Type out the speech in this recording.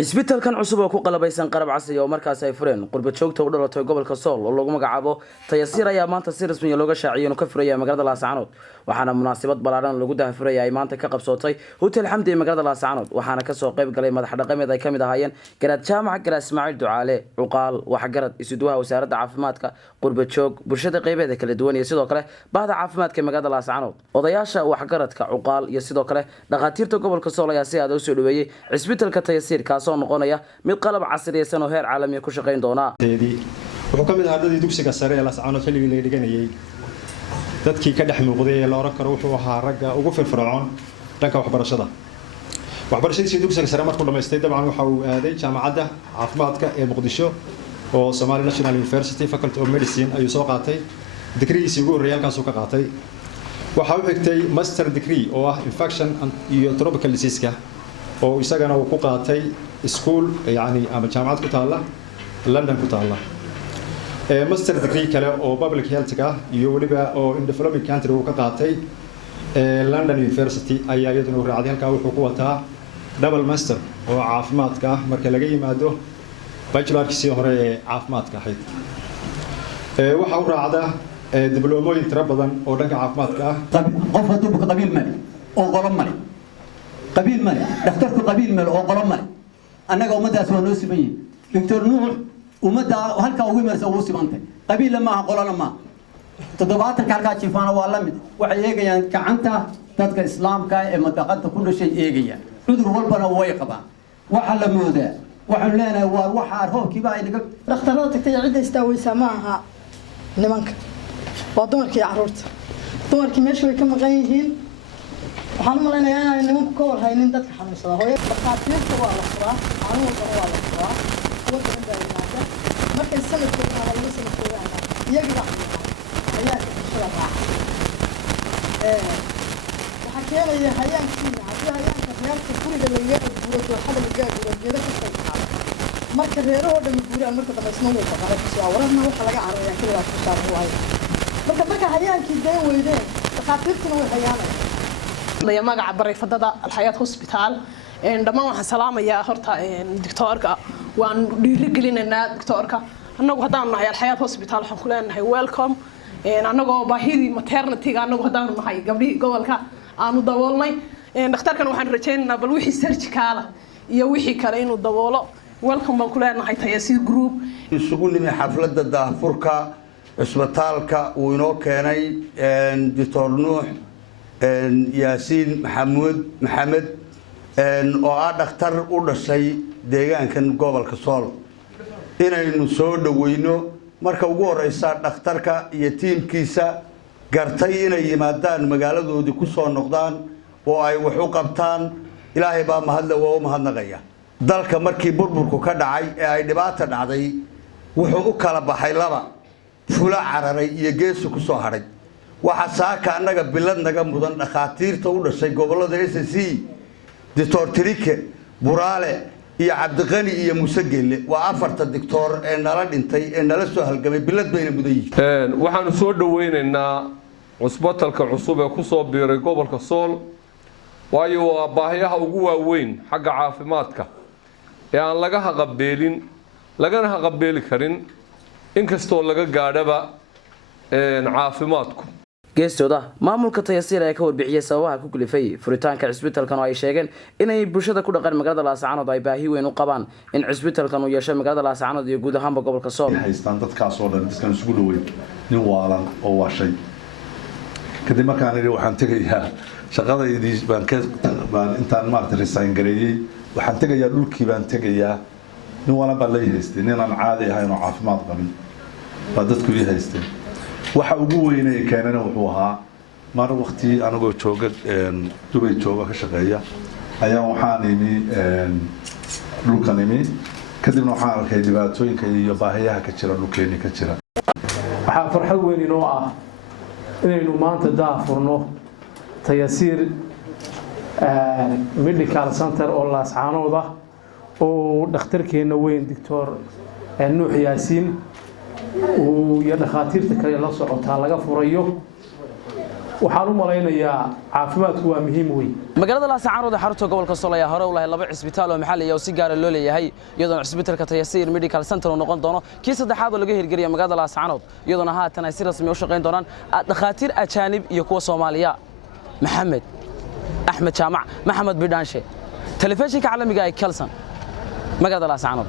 isbitaalkan cusub oo ku qalabaysan qarab casri oo markaas ay fureen qurba joogta u dhalatay gobolka Sool oo lagu magacaabo Tayasiir ayaa maanta si rasmi ah looga shaaciyay inuu ka furaya magaalada Laascaanood waxaana munaasabad balaaran lagu daahfurayay ay maanta ka qabsootay Hotel Xamdi ee magaalada Laascaanood waxaana ka soo qayb galay madax dhaqameed ay kamid ahaayeen Garaad Jaamac Garaad Ismaaciil Ducaale Cuqaal waxgarad isuduwaha wasaaradda caafimaadka qurba joog bulshada qaybadeeda kala duwan iyo sidoo kale bahda caafimaadka ee magaalada Laascaanood odayaasha waxgaradka Cuqaal iyo sidoo kale dhaqaatiirta gobolka Sool ayaa si aad u soo dhaweeyay isbitaalka Tayasiir soo noqonaya mid qalab casriyaysan oo heer caalami ah ku shaqeyn doona wuxuu kamid ahaa dadii dugsiga sare ee Laascaanood xilligii la dhiganayay dadkii ka dhex muuqday ee la oran karo wuxuu ahaa ragga ugu firfircoon dhanka waxbarashadiisa dugsiga sare markuu dhameystay dabcan waxa uu aaday jaamacadda caafimaadka ee Muqdisho oo Somali National University Faculty of Medicine ayuu soo qaatay digrigiisii ugu horreeyay halkaas uu ka qaatay waxa uu xigtay master degree oo ah infection iyo tropical disease oo isagana uu ku qaatay school يعني أما جامعة كتالة لندن كتالة ماستر degree كله أو public health كه يولي بقى أو in developing country وكقاطي لندن University أي أيضا نور عادين كأو حقوقها double master أو عافمات كه مركز لقي ماده bachelor كسيه هراء عافمات كحيد وحور عاده دبلومة يتربضن أو دك عافمات كه قفته بقبيل مالي أو قلم مالي قبيل مالي دكتور قبيل مالي أو قلم مالي أنا قوم ده سوى نوسي بيه دكتور نوح ومدة هالك أوجي مرس أوسي بانته قبيل لما قولا لما تضبعات الكاركات شفانا والله مد وعيجي يعني كعنته تذكر الإسلام كا متقدم كل شيء يجي ندر والبنا ويقبع وحلا مودا وحلنا وحار هو كبا يدق الاختيارات تجي يستوي سماها نمانك ودمرك يا عرورت دمرك ماشي كم غيرين waxaan u maleynayaa inay nimanku ka warhaynin dadka xanuunsada hooyo dhaqaatiirta waa la furaa canuga waa la furaa wadan baa markay sanadka lagu sanadkooda iyaga ayaa ka shaqada waxa keenaya hayaankiina haddii hayaanka reerka guriga laga guuro dooxada laga guuro geeda ka qayb marka reerahoo dhan guuraan marka dhammaysnimo ka qaran soo wararna waxa laga cararayaa kaliya ku saar waayo marka hayaankii deen weydeen dhaqaatiirtuna way hayaanayaan يا مجا بري فضدا الحياة هوسبيتال إن دمان وح سلام يا هرتا دكتورك وان ديرجلين دكتورك أنا قهدان هاي الحياة هوسبيتال حنقولن هاي ويلكم إن أنا قا باهيدي ماتيرنتي أنا قهدان هاي قبلي قبلك أنا دولني إن دكتور كانوا حنرجعنا بالوحي سيرجيكالا يوحي كارين ودوله ويلكم بنقولن هاي تياسير جروب السجون من حفلة دافوركا هوسبيتالك وينو كاني دكتور نوح ياسين محمد oo ah dhakhtar u dhashay deegaankan gobolka Sool inaynu soo dhaweyno marka ugu horeysa dhakhtarka iyo tiimkiisa gartay inay yimaadaan magaaladoodii ku soo noqdaan oo ay wax u qabtaan ilaahay baa mahadnaqaya dalka markii burburku ka dhacay ee ay dhibaato dhacday wuxuu u kala baxay laba fula cararay iyo geesu ku soo haray waxa saaka anaga bilad naga mudan dhaqaatiirta u dhashay gobolada SSC Dr. Trike Buraale iyo Cabdiqani iyo Muuse Gelle waa afarta doctor ee nala dhintay ee nala soo halgamay bilad bayna mudan waxaanu soo dhaweynaynaa cusbitaalka cusub ee ku soo biiray gobolka Sool waayo waa baahiyaha ugu waaweyn xagga caafimaadka ee aan laga haqabeelin lagana haqabeeli karin inkastoo laga gaadhaba caafimaadku geestooda maamulka Tayasiir ayaa ka warbixiyay sababaha ku kulifay furitaanka isbitaalkan oo ay sheegeen inay bulshada ku dhaqan magaalada Laascaanood ay baahi weyn u qabaan in isbitaalkan uu yeesho magaalada Laascaanood iyo guud ahaan gobolka Sool haystaan dadkaas oo dhan iskan isugu dhaweey nin waalan oo waashay kadib markaan waxaan tagayaa shaqadaydii baan intaan maartay resign gareeyay waxaan tagayaa dhulkii baan tagayaa nin waalan baa la haystay nin aan caadi ahayn oo caafimaad qabin baa dadku ii haysteen waxa ugu weyn ee keenana wuxuu ahaa mar waqti anagoo jooga Dubai jooga ka shaqeeya ayaa waxaan imi dhulkan imi kadibna waxaan arkay dhibaatooyinka iyo baahiyaha ka jira dhulkeeni ka jira waxa farxad weyn inoo ah inaynu maanta daafurno Tayasiir medical center oo Laascaanood ah oo dhakhtarkeena weyn Dr. Nuux Yaasiin ويا دخاتيرته كلي لا سقطها laga furayo waxaan u malaynayaa caafimaadku waa muhiim weyn magaalada Laascaanood ee xarunta gobolka Sool ayaa hore u lahayd 2 cisbitaal oo maxalli ah oo si gaar ah loo leeyahay iyadoo cisbitaalka Tayasiir Medical Center uu noqon doono kii saddexaad oo laga hirgeliyay magaalada Laascaanood iyadoo haatan ay si rasmi u shaqeyn doonaan dhakhaatiir ajaanib iyo kuwa Soomaaliya Maxamed Axmed Jaamac Maxamed Bidaanshe telefishinka caalamiga ee Kalsan magaalada Laascaanood